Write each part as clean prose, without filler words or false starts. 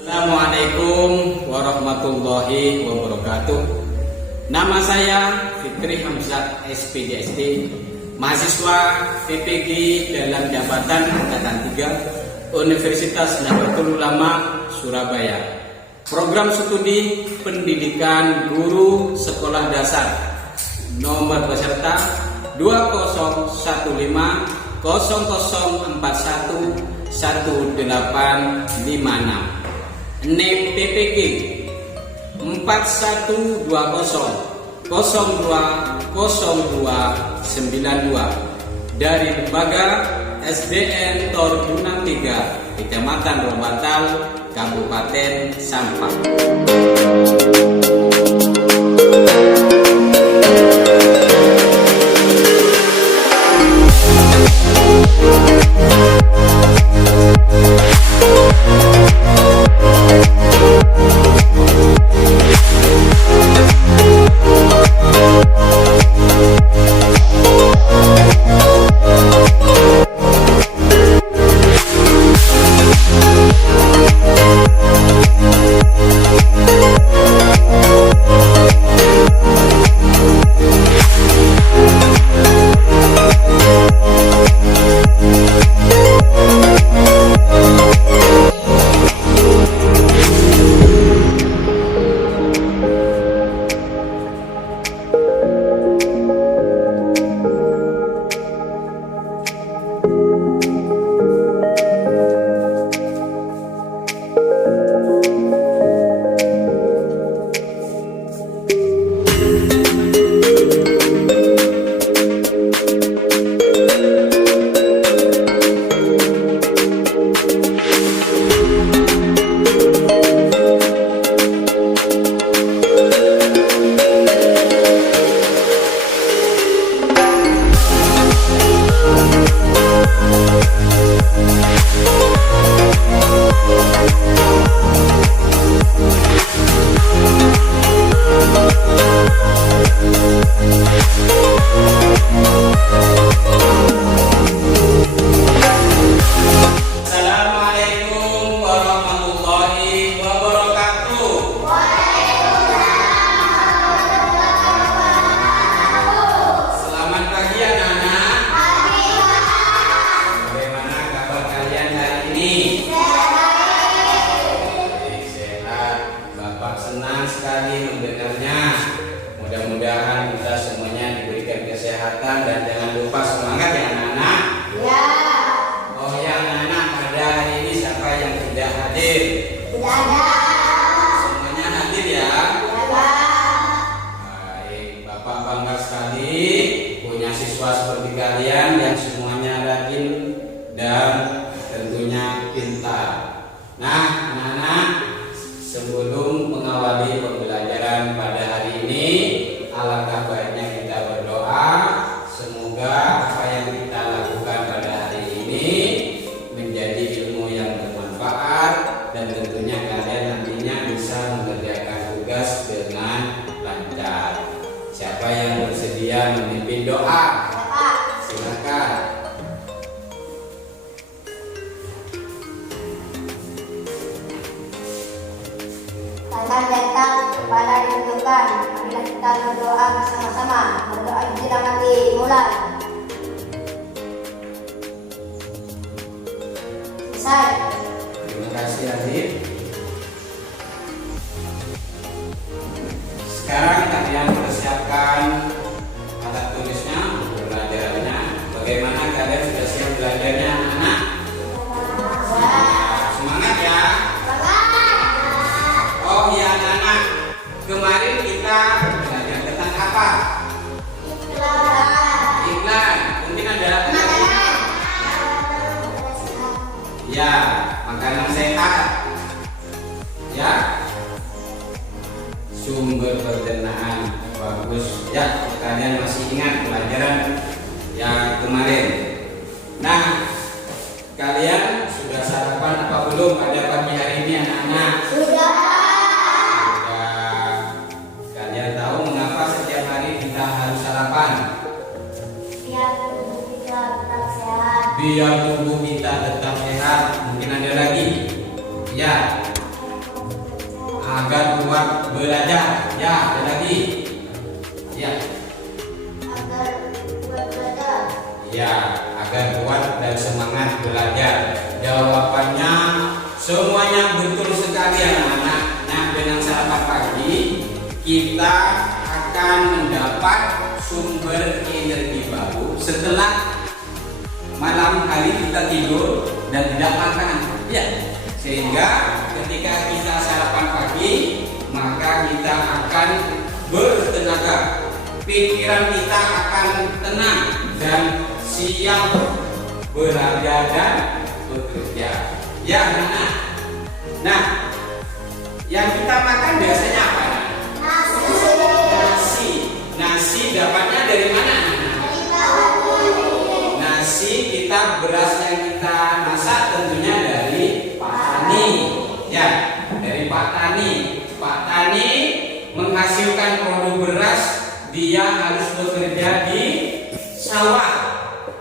Assalamualaikum warahmatullahi wabarakatuh. Nama saya Fikri Hamzah SPDSD, mahasiswa PPG dalam jabatan Angkatan 3 Universitas Nahdlatul Ulama Surabaya. Program studi pendidikan guru sekolah dasar, nomor peserta 205100411856. NIM PPG 4120200292 dari Lembaga SDN Tor Dunang 3, Kecamatan Rombatal, Kabupaten Sampang. Senang sekali mendengarnya. Mudah-mudahan kita semuanya diberikan kesehatan dan jangan lupa semangat ya anak-anak. Ya. Oh ya anak-anak, pada hari ini siapa yang tidak hadir? Tidak ada. Semuanya hadir ya? Ya, Pak. Baik, Bapak bangga sekali punya siswa seperti kalian yang semuanya rajin dan tentunya pintar. Nah, anak-anak, sebelum mengawali pembelajaran pada hari ini, alangkah baiknya kita berdoa. Semoga apa yang kita lakukan pada hari ini menjadi ilmu yang bermanfaat dan tentunya kalian nantinya bisa mengerjakan tugas dengan lancar. Siapa yang bersedia memimpin doa? Silakan. Tangan diangkat, kepala ditundukkan. Marilah kita berdoa bersama-sama. Berdoa silakan dimulai. Selesai. Terima kasih Adit. Sekarang kalian persiapkan alat tulisnya, pembelajarannya. Bagaimana kalian sudah siap belajarnya anak-anak? Semangat ya. Oh iya anak-anak, kemarin kita belajar tentang apa? Iklan. Mungkin ada ya, makanan sehat. Ya. Sumber pencernaan bagus. Ya, kalian masih ingat pelajaran yang kemarin. Nah, kalian sudah sarapan apa belum pada pagi hari ini anak-anak? Sudah. Kalian tahu mengapa setiap hari kita harus sarapan? Biar tubuh kita biar tubuh kita tetap sehat. Mungkin ada lagi, ya, agar kuat belajar. Ya, ada lagi, ya, agar buat belajar. ya, agar kuat dan semangat belajar. Jawabannya semuanya betul sekali anak-anak. Nah, dengan sarapan pagi kita akan mendapat sumber energi baru setelah malam hari kita tidur dan tidak makan. Ya, sehingga ketika kita sarapan pagi maka kita akan bertenaga. Pikiran kita akan tenang dan siap belajar dan bekerja. Ya, anak-anak. Nah, yang kita makan biasanya apa? Nasi dapatnya dari mana? Nasi kita, beras yang kita masak tentunya dari petani. Ya, dari Pak Tani. Pak Tani menghasilkan produk beras, dia harus bekerja di sawah.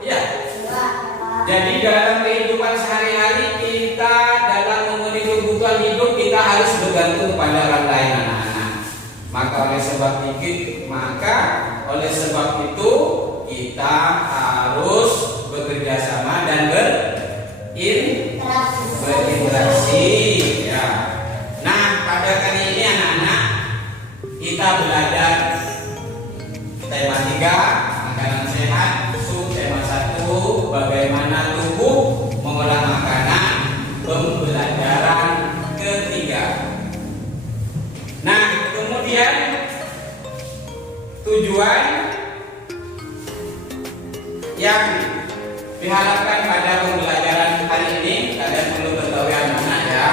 Ya. Jadi dalam kehidupan sehari-hari kita, dalam memenuhi kebutuhan hidup, kita harus bergantung pada orang lain, anak-anak. Maka oleh sebab itu kita harus bekerja sama dan berinteraksi. Ya. Nah, pada kali ini anak-anak kita belajar tema 3 makanan sehat, tema 1 bagaimana tubuh mengolah makanan, pembelajaran ketiga. Nah, kemudian tujuan yang diharapkan pada pembelajaran hari ini, kalian perlu ketahui anak-anak ya.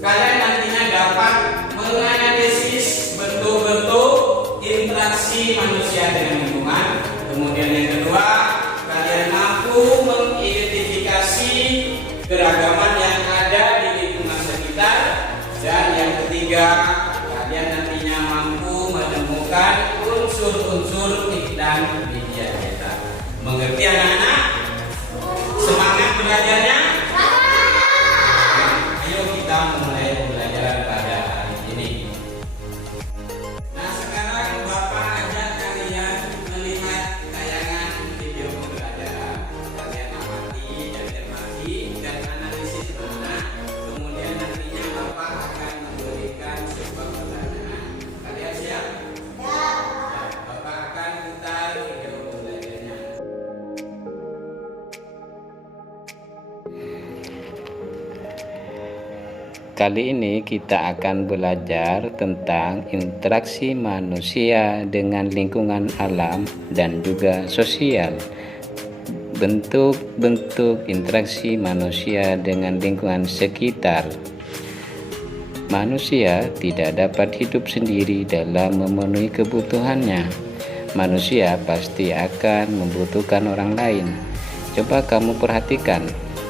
Kalian nantinya dapat menganalisis bentuk-bentuk interaksi manusia dengan lingkungan. Kemudian yang kedua, kalian mampu mengidentifikasi keragaman yang ada di lingkungan sekitar. Dan yang ketiga, kalian nantinya mampu menemukan unsur-unsur dan media kita. Mengerti anak-anak? Semangat belajarnya? Ayo kita mulai pembelajaran pada hari ini. Nah, sekarang Bapak ajak kalian melihat tayangan video pembelajaran. Kalian amati dan cermati dan analisis mana. Kemudian nantinya Bapak akan memberikan sebuah pertanyaan. Kalian siap? Ya. Bapak akan putar video pembelajarannya. Kali ini kita akan belajar tentang interaksi manusia dengan lingkungan alam dan juga sosial. Bentuk-bentuk interaksi manusia dengan lingkungan sekitar. Manusia tidak dapat hidup sendiri dalam memenuhi kebutuhannya. Manusia pasti akan membutuhkan orang lain. Coba kamu perhatikan.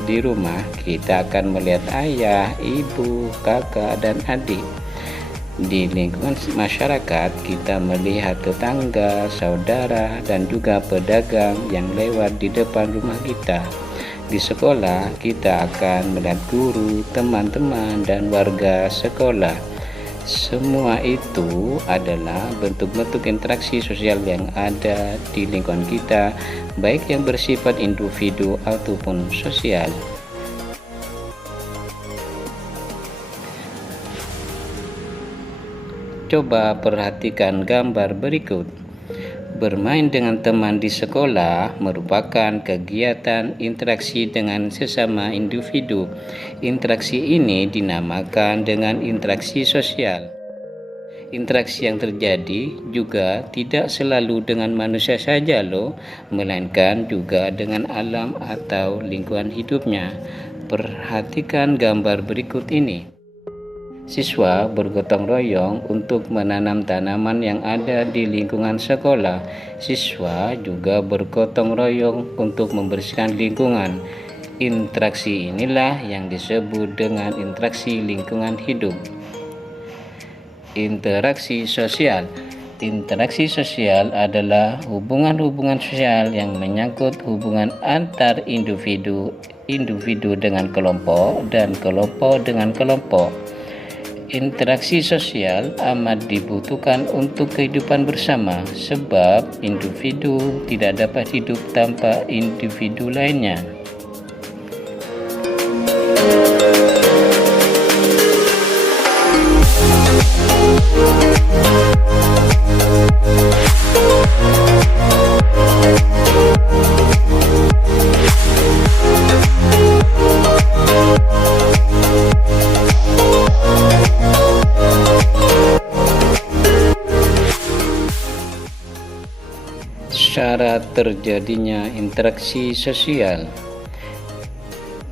Di rumah kita akan melihat ayah, ibu, kakak, dan adik. Di lingkungan masyarakat kita melihat tetangga, saudara, dan juga pedagang yang lewat di depan rumah kita. Di sekolah kita akan melihat guru, teman-teman, dan warga sekolah. Semua itu adalah bentuk-bentuk interaksi sosial yang ada di lingkungan kita, baik yang bersifat individu ataupun sosial. Coba perhatikan gambar berikut. Bermain dengan teman di sekolah merupakan kegiatan interaksi dengan sesama individu. Interaksi ini dinamakan dengan interaksi sosial. Interaksi yang terjadi juga tidak selalu dengan manusia saja loh, melainkan juga dengan alam atau lingkungan hidupnya. Perhatikan gambar berikut ini. Siswa bergotong royong untuk menanam tanaman yang ada di lingkungan sekolah. Siswa juga bergotong royong untuk membersihkan lingkungan. Interaksi inilah yang disebut dengan interaksi lingkungan hidup. Interaksi sosial. Interaksi sosial adalah hubungan-hubungan sosial yang menyangkut hubungan antar individu dengan kelompok dan kelompok dengan kelompok. Interaksi sosial amat dibutuhkan untuk kehidupan bersama, sebab individu tidak dapat hidup tanpa individu lainnya. Syarat terjadinya interaksi sosial.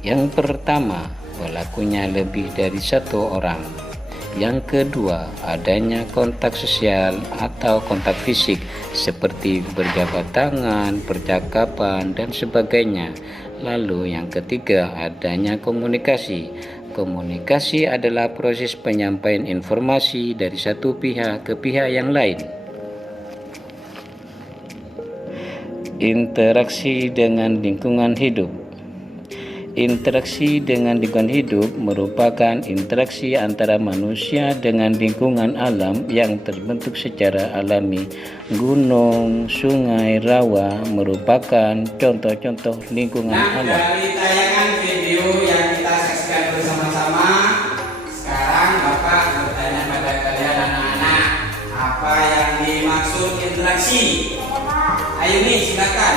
Yang pertama, berlakunya lebih dari satu orang. Yang kedua, adanya kontak sosial atau kontak fisik seperti berjabat tangan, percakapan, dan sebagainya. Lalu yang ketiga, adanya komunikasi. Komunikasi adalah proses penyampaian informasi dari satu pihak ke pihak yang lain. Interaksi dengan lingkungan hidup. Interaksi dengan lingkungan hidup merupakan interaksi antara manusia dengan lingkungan alam yang terbentuk secara alami. Gunung, sungai, rawa merupakan contoh-contoh lingkungan alam. Dari tayangan video yang kita saksikan bersama-sama, sekarang Bapak bertanya pada kalian anak-anak, apa yang dimaksud interaksi? Ayo nih, silakan.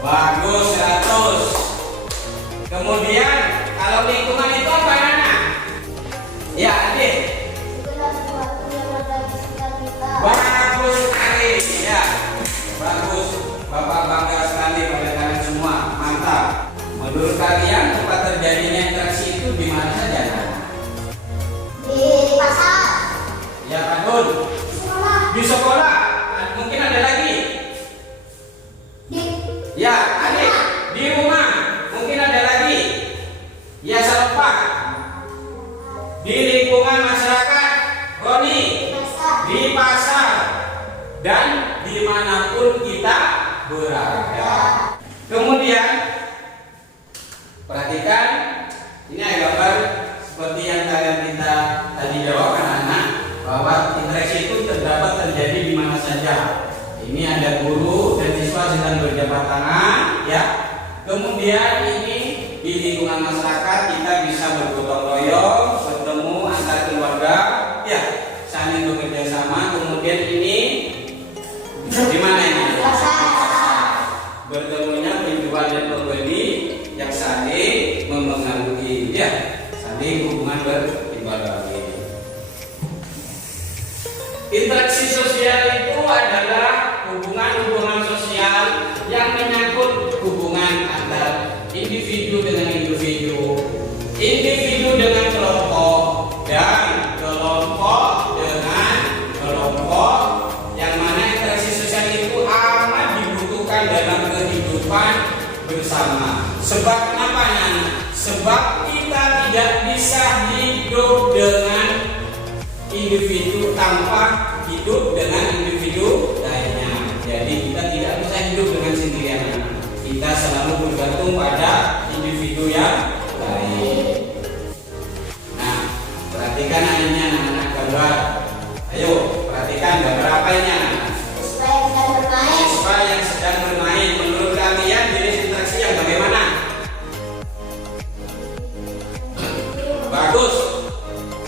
Bagus, 100. Kemudian kalau lingkungan itu apa anak? Ya, adik. Bagus sekali. Ya, bagus. Bapak bangga sekali pada kalian semua. Mantap. Menurut kalian tempat terjadinya interaksi itu di mana saja? Anak? Di pasar. Ya, Pak Dun. Di sekolah. Mungkin ada lagi. Ya, adik. Di rumah. Mungkin ada lagi. Ya, selepas. Di lingkungan masyarakat. Roni. Di pasar. Dan dimanapun kita berada. Kemudian perhatikan, ini ada gambar seperti yang kalian kita tadi jawab anak-anak, bahwa interaksi itu terjadi di mana saja. Ini ada guru dan siswa sedang berjabat tangan, ya. Kemudian ini di lingkungan masyarakat kita bisa bergotong royong, bertemu antar keluarga, ya, saling bekerja sama. Kemudian ini di mana ini? Bertemunya penjual dan pembeli yang saling mempengaruhi, ya, saling hubungan beribadah. Interaksi sosial itu adalah hubungan-hubungan sosial yang menyangkut hubungan antar individu dengan individu, individu dengan kelompok, dan kelompok dengan kelompok, yang mana interaksi sosial itu amat dibutuhkan dalam kehidupan bersama. Sebab kenapa? Sebab kita tidak bisa hidup dengan individu tanpa hidup dengan individu lainnya. Jadi kita tidak bisa hidup dengan sendirian. Kita selalu bergantung pada individu yang lain. Nah, perhatikan ini anak-anak gambar. Ayo, perhatikan gambar apa ini anak-anak? Siswa yang sedang bermain. Menurut kalian jenis interaksi yang bagaimana? Bagus.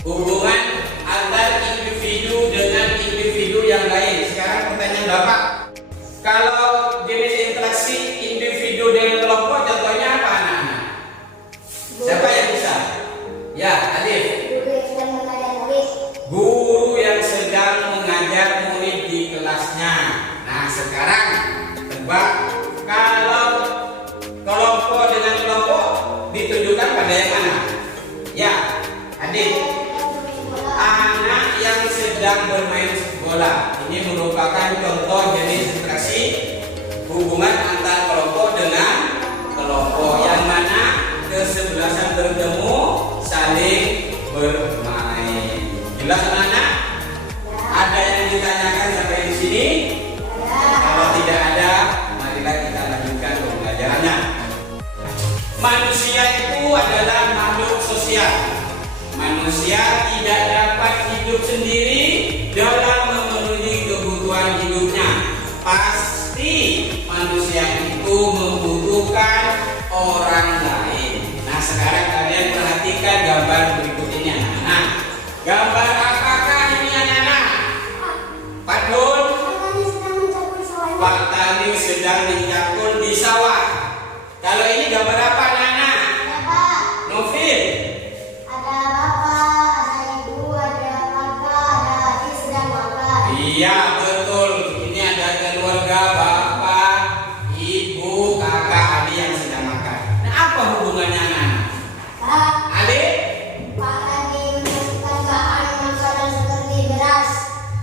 Hubungan antar individu dengan individu yang lain. Sekarang pertanyaan Bapak, kalau jenis interaksi individu dengan kelompok contohnya apa anak-anak? Siapa yang bisa? Ya, Adif. Guru yang sedang mengajar murid di kelasnya. Nah, sekarang tebak, kalau kelompok dengan kelompok ditujukan pada yang mana? Ya, Adif. Anak yang sedang bermain bola. Ini merupakan contoh jenis interaksi hubungan antar kelompok dengan kelompok, yang mana kesebelasan bertemu saling bermain. manusia tidak dapat hidup sendiri dalam memenuhi kebutuhan hidupnya. Pasti manusia itu membutuhkan orang lain. Nah, sekarang kalian perhatikan gambar berikut ini, anak-anak. Gambar apakah ini, anak-anak? Pak Dun? Pak Tani sedang mencakul di sawah. Kalau ini gambar apa, anak-anak? Novil? Ada bapak, ada ibu, ada kakak, ada adik sedang makan. Iya, betul. Ini ada keluarga bapak, ibu, kakak, adik yang sedang makan. Nah, apa hubungannya, anak-anak? Kak, Adik? Pak tadi memasukkan bahan makanan seperti beras.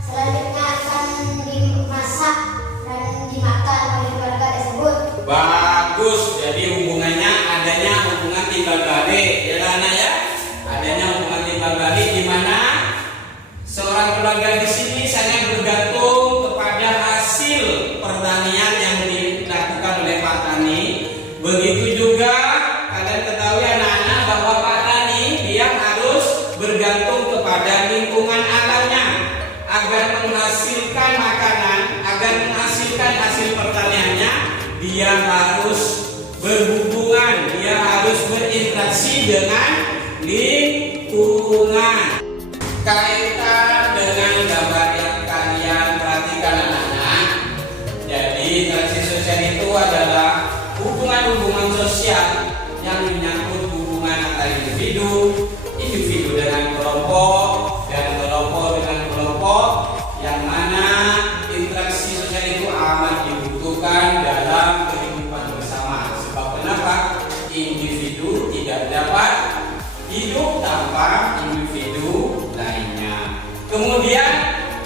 Selanjutnya akan dimasak dan dimakan oleh keluarga tersebut. Bagus. Jadi hubungannya adanya hubungan timbal balik, ya anak ya? Adanya hubungan timbal balik di mana seorang keluarga di sini sangat bergantung kepada hasil pertanian yang dilakukan oleh Pak Tani. Begitu juga kalian ketahui, anak-anak, bahwa Pak Tani dia harus bergantung kepada lingkungan alamnya agar menghasilkan makanan, agar menghasilkan hasil pertaniannya. Dia harus berhubungan, dia harus berinteraksi dengan lingkungan. Kaitan dengan gambar yang kalian perhatikan, anak-anak. Jadi interaksi sosial itu adalah hubungan-hubungan sosial yang menyangkut hubungan antar individu, individu dengan kelompok, dan kelompok dengan kelompok, yang mana interaksi sosial itu amat dibutuhkan dalam kehidupan bersama. Sebab kenapa? Individu tidak dapat hidup tanpa individu lainnya. Kemudian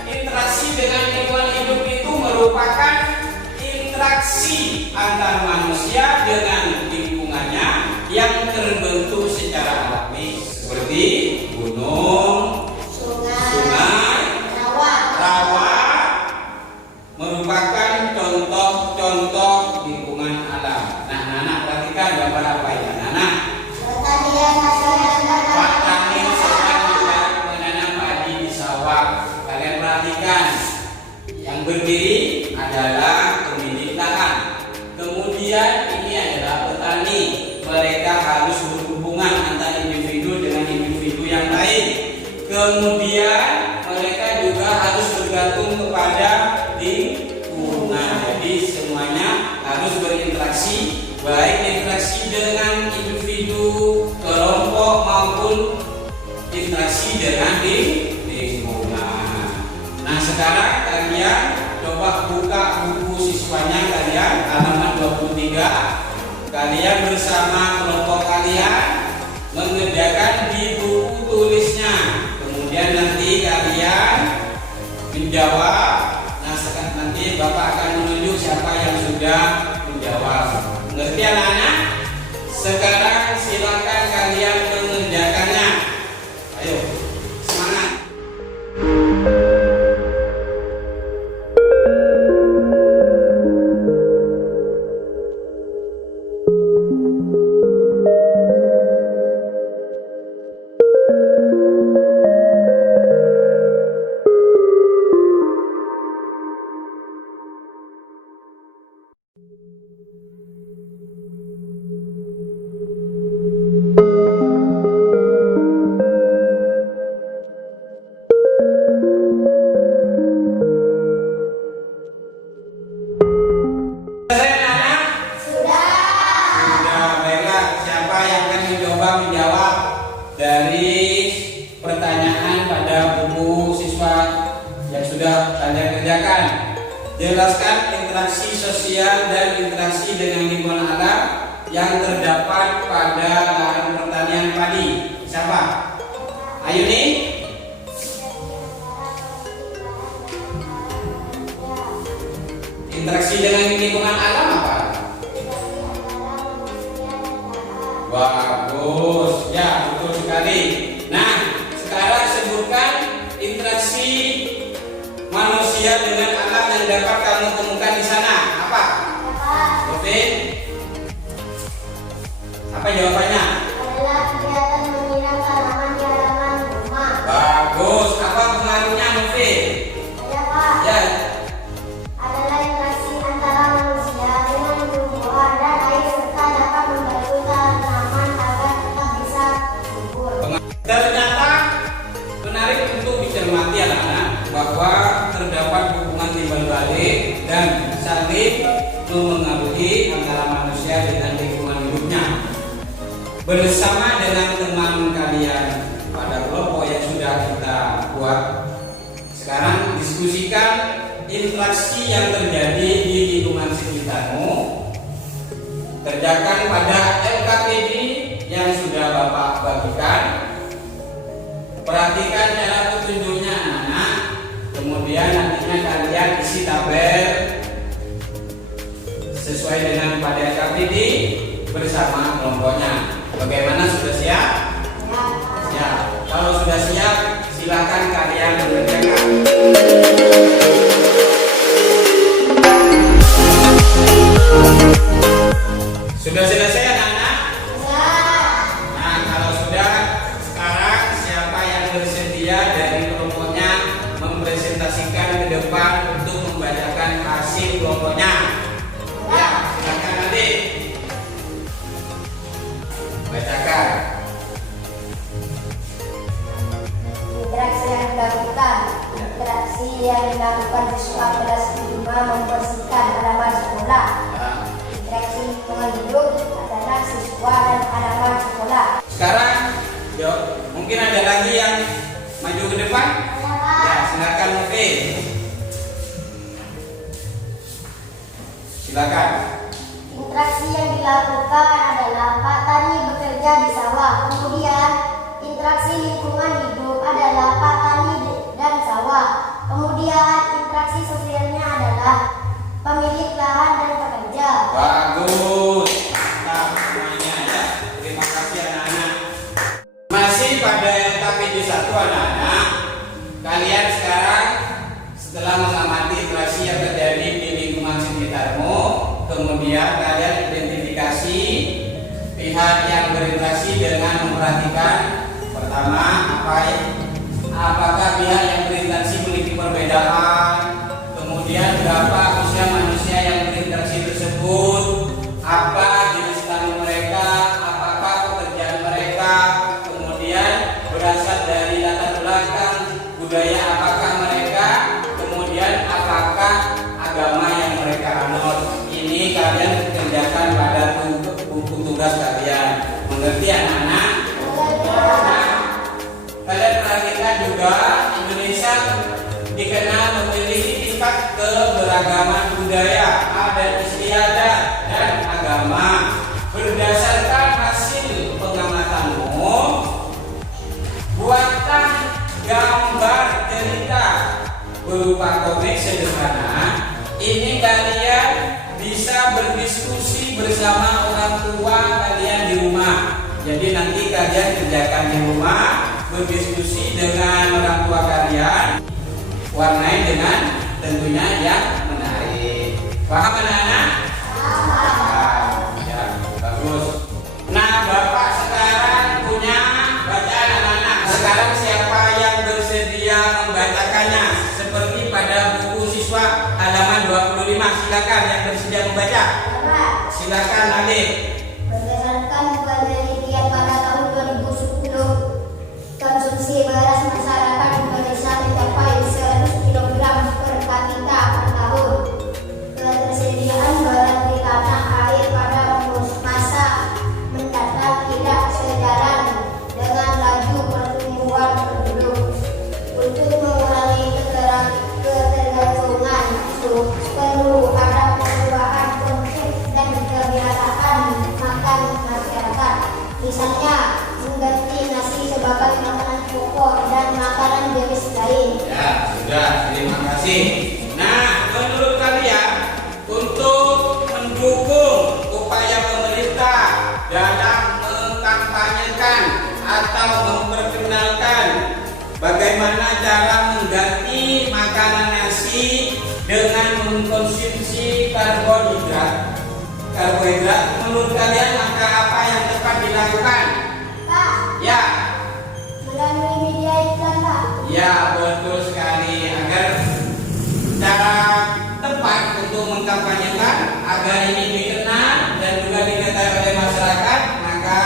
interaksi dengan lingkungan hidup itu merupakan interaksi antar manusia dengan lingkungannya yang terbentuk secara alami seperti gunung, sungai, rawa merupakan contoh-contoh lingkungan alam. Nah, anak-anak perhatikan gambar apa ini, anak-anak? Pak Tani sedang menanam padi di sawah. Kalian perhatikan, yang berdiri adalah pemilik lahan. Kemudian ini adalah petani. Mereka harus berhubungan antara individu dengan individu yang lain. Kemudian mereka juga harus bergantung kepada lingkungan. Jadi semuanya harus berinteraksi, baik interaksi dengan individu, kelompok, maupun interaksi dengan lingkungan. Nah, sekarang kalian coba buka buku siswanya kalian, halaman 23. Kalian bersama kelompok kalian mengerjakan di buku tulisnya. Kemudian nanti kalian menjawab. Nah, sekarang nanti Bapak akan menunjuk siapa yang sudah menjawab. Mengerti, anak-anak? Sekarang silakan kalian mengerjakannya. Ayo, semangat. Menjawab dari pertanyaan pada buku siswa yang sudah kalian kerjakan. Jelaskan interaksi sosial dan interaksi dengan lingkungan alam yang terdapat pada lahan pertanian padi. Siapa? Ayo nih. Interaksi dengan lingkungan alam apa? Bagus, ya betul sekali. Nah, sekarang sebutkan interaksi manusia dengan alam yang dapat kamu temukan di sana. Apa? Oke. Apa jawabannya? Adalah kegiatan menyiram tanaman di halaman rumah. dan saling mempengaruhi antara manusia dengan lingkungan hidupnya. Bersama dengan teman kalian pada kelompok yang sudah kita buat, sekarang diskusikan interaksi yang terjadi di lingkungan sekitarmu. Kerjakan pada LKPD yang sudah Bapak bagikan. Perhatikan cara petunjuknya anak-anak. Kemudian nantinya kalian isi tabel sesuai dengan pada LKPD bersama kelompoknya. Bagaimana, sudah siap? Ya. Kalau sudah siap, silakan kalian mengerjakan. Sudah selesai anak-anak? Nah, kalau sudah, sekarang siapa yang bersedia dari kelompoknya mempresentasikan ke depan untuk membacakan hasil kelompoknya? Ya, silakan nanti. Bacakan. Interaksi yang dilakukan siswa kelas 5 membersihkan halaman sekolah. Interaksi lingkungan hidup adalah siswa dan halaman sekolah. Sekarang, yuk, mungkin ada lagi yang maju ke depan? Ya, silakan Mufid. Silakan. Interaksi yang dilakukan adalah Pak Tani bekerja di sawah. Kemudian interaksi lingkungan hidup adalah Pak Tani dan sawah. Kemudian interaksi sosialnya adalah pemilik lahan dan pekerja. Bagus. Mantap semuanya ya. Terima kasih anak-anak. Masih pada LKPD 1 anak-anak. Kalian sekarang setelah mengamati interaksi yang terjadi di lingkungan sekitarmu, kemudian kalian identifikasi pihak yang berinteraksi dengan memperhatikan pertama apakah pihak yang berinteraksi memiliki perbedaan, kemudian berapa usia manusia yang berinteraksi tersebut, apa jenis tani mereka, apakah pekerjaan mereka, kemudian berasal dari latar belakang budaya apakah mereka, kemudian apakah agama yang mereka anut. Ini kalian kerjakan pada buku tugas kalian. Mengerti anak-anak? Nah, kalian perhatikan juga Indonesia dikenal memiliki tingkat keberagaman budaya, adat istiadat dan agama. Berdasarkan hasil pengamatanmu, buatlah gambar cerita berupa komik sederhana. Ini kalian bisa berdiskusi bersama orang tua kalian di rumah. Jadi nanti kalian kerjakan di rumah, berdiskusi dengan orang tua kalian, warnai dengan tentunya yang menarik. Paham anak-anak? Paham. Ya, bagus. Nah, Bapak sekarang punya bacaan anak-anak. Sekarang siapa yang bersedia membacakannya? Seperti pada buku siswa halaman 25. Silakan yang bersedia membaca. Silakan Adit. Berdasarkan penelitian pada tahun 2010, konsumsi beras masyarakat Indonesia mencapai 100 kg per kapita per tahun. Ketersediaan beras di tanah air pada masa mendatang tidak sejalan dengan laju pertumbuhan penduduk. Untuk mengurangi ketergantungan itu perlu ada perubahan konsep dan kebiasaan makan masyarakat. Misalnya mengganti nasi sebagai makanan pokok dan makanan jenis lain. Ya, sudah. Terima kasih. Nah, menurut kalian untuk mendukung upaya pemerintah dalam mengkampanyekan atau memperkenalkan bagaimana cara mengganti makanan nasi dengan mengkonsumsi karbohidrat, menurut kalian maka apa yang tepat dilakukan? Pak, Ya, melalui media iklan, Pak. ya betul sekali. Agar cara tepat untuk mengkampanyekan agar ini dikenal dan juga diketahui oleh masyarakat, maka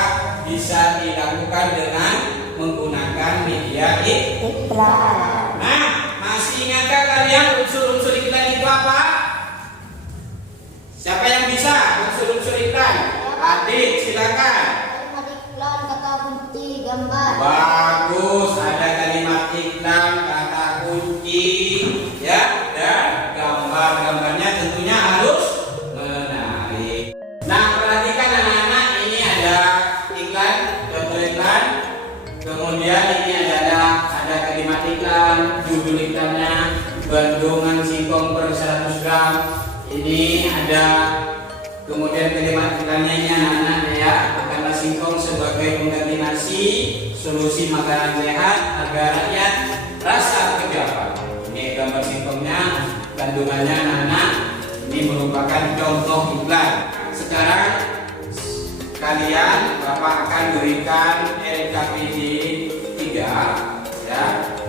bisa dilakukan dengan menggunakan media iklan. Iklan. Nah, masih ingatkah kalian unsur-unsur iklan itu apa? Ini ada kemudian kalimat pertanyaannya anak-anak ya. Makanlah singkong sebagai pengganti nasi, solusi makanan sehat agar rakyat rasa kejapan. Ini gambar singkongnya, kandungannya anak-anak. Ini merupakan contoh iklan. Sekarang kalian Bapak akan berikan LKPD 3 ya.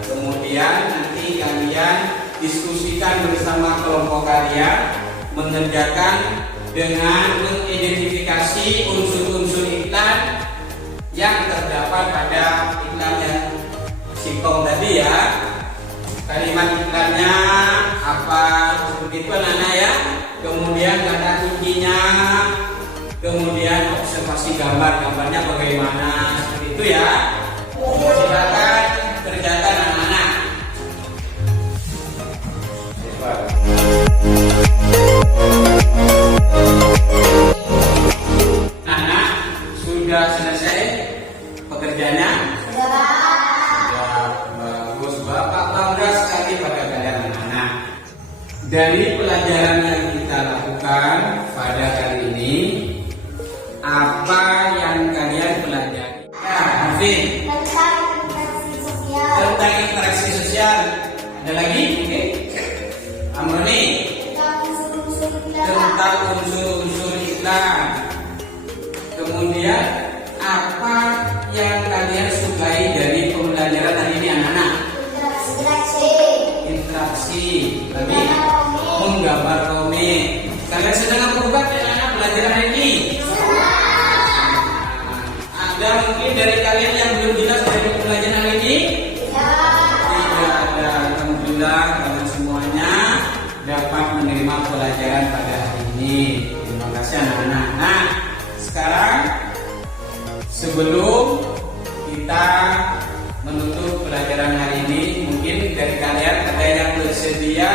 Kemudian nanti kalian diskusikan bersama kelompok kalian, mengerjakan dengan mengidentifikasi unsur-unsur iklan yang terdapat pada iklannya singkong tadi ya. Kalimat iklannya apa seperti itu anak-anak ya. Kemudian kata kuncinya, kemudian observasi gambarnya bagaimana seperti itu ya. Silakan kerjakan anak-anak. Anak sudah selesai pekerjaannya? Sudah bagus. Bapak bangga sekali pada kalian anak-anak. Dari pelajaran yang kita lakukan pada kali ini, apa yang kalian pelajari? Ya, Alvin. Tentang interaksi sosial. Ada lagi? Oke. Amroni. Tentang unsur-unsur iklan. Kemudian apa yang kalian sukai dari pembelajaran hari ini anak-anak? Interaksi. Tadi menggambar komik. Kalian sedang apa ya anak belajar hari ini? Ada mungkin dari kalian yang belum jelas dari pembelajaran hari ini? Tidak ada. Alhamdulillah kalian semuanya dapat menerima pelajaran pada hari ini. Terima kasih anak-anak. Nah, sekarang sebelum kita menutup pelajaran hari ini, mungkin dari kalian ada yang bersedia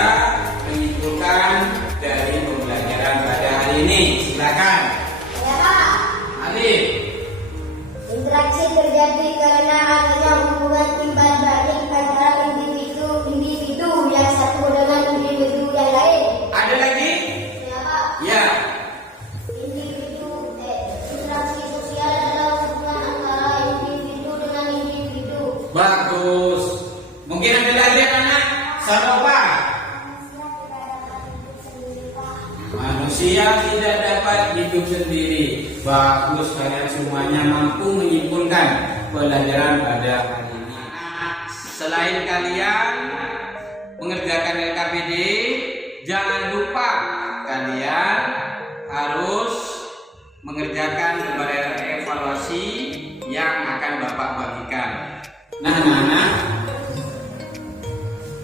menyimpulkan dari pembelajaran pada hari ini. Silakan. Ya Pak. Alif. Interaksi terjadi karena adanya hubungan timbal balik antara individu yang satu dengan individu yang lain. Ada lagi? Ya Pak. Ya. Interaksi sosial adalah hubungan antara individu dengan individu. Bagus. Mungkin ada lagi anak? Saropa. Manusia tidak dapat hidup sendiri. Bagus, kalian semuanya mampu menyimpulkan pelajaran pada hari ini. Selain kalian mengerjakan LKPD, jangan lupa kalian harus mengerjakan gambar evaluasi yang akan Bapak bagikan. Nah, anak-anak,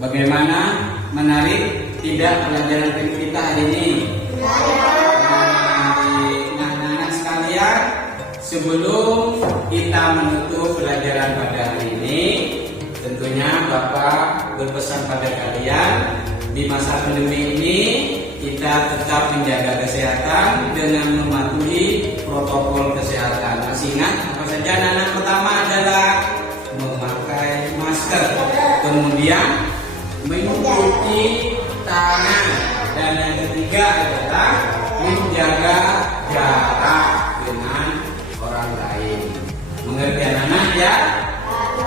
bagaimana menarik tidak pelajaran kita hari ini? Nah, anak-anak sekalian, sebelum kita menutup pelajaran pada hari ini, tentunya Bapak berpesan pada kalian, di masa pandemi ini kita tetap menjaga kesehatan dengan mematuhi protokol kesehatan. Masih ingat apa saja anak-anak? Pertama adalah memakai masker, kemudian mencuci tangan, dan yang ketiga adalah menjaga jarak dengan orang lain. Mengerti anak-anak ya?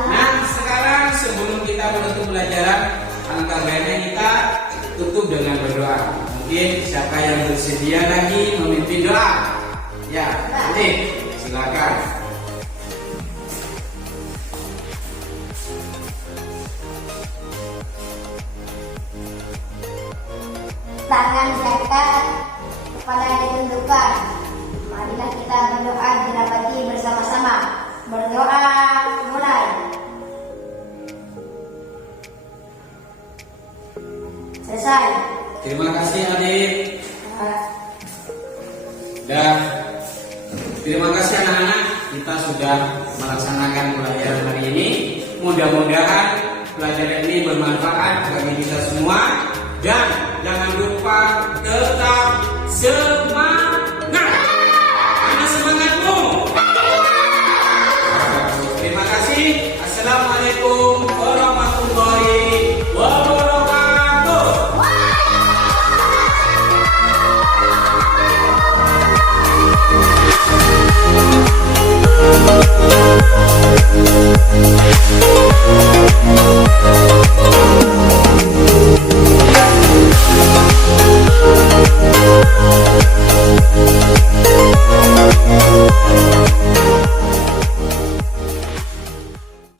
Nah, sekarang sebelum kita menutup pelajaran, alangkah baiknya kita tutup dengan berdoa. Mungkin siapa yang bersedia lagi memimpin doa? Ya, nanti silakan. Tangan diangkat, kepala ditundukkan. Marilah kita berdoa dirapati bersama-sama. Berdoa mulai. Selesai. Terima kasih Adit. Dan terima kasih anak-anak, kita sudah melaksanakan pelajaran hari ini. Mudah-mudahan pelajaran ini bermanfaat bagi kita semua dan